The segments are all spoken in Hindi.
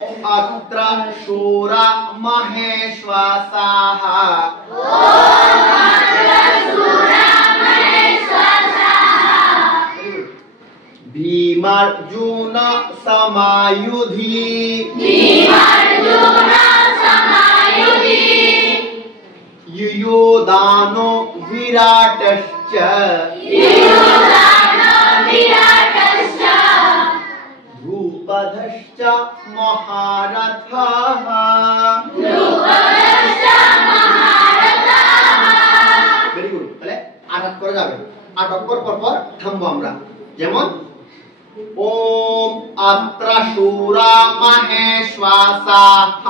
अत्र शूरा महेश्वासाः भीमार्जुन समायुधि युयोधानो विराटश्च द्रुपदश्च महारथः। Very good. তাহলে আটক করে যাবে, আটক পর থামবো আমরা। যেমন ओम अत्र शूरा महेश्वासाः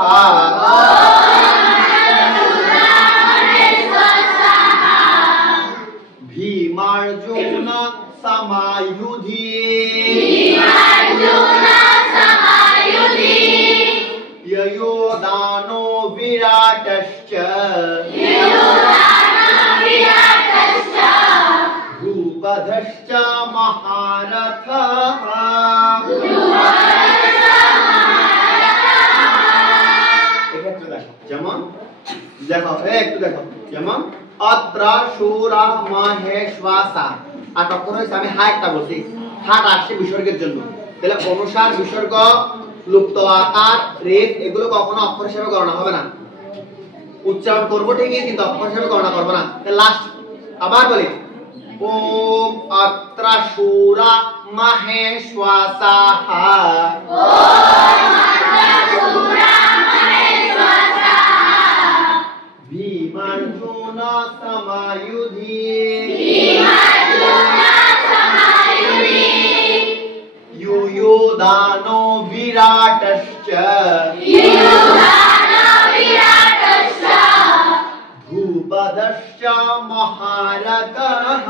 भीमार्जुन समायुधि युयोधानो विराटश्च द्रुपदश्च महारथः। যেমন দেখো একটু দেখো, যেমন অত্র শূরা মহেশ্বাসা আটক করে আমি হা একটা বলছি, হাট আসছে বিসর্গের জন্য। তাহলে অনুসার বিসর্গ লুপ্ত আকার রেফ এগুলো কখনো অক্ষর হিসেবে গণনা হবে না। উচ্চারণ করবো ঠিকই কিন্তু অক্ষর হিসেবে গণনা করবো না। লাস্ট আবার বলি ओम अत्र शूरा महेश्वासाः भीमार्जुन समायुधि युयोधानो विराटश्च द्रुपदश्च महारथः।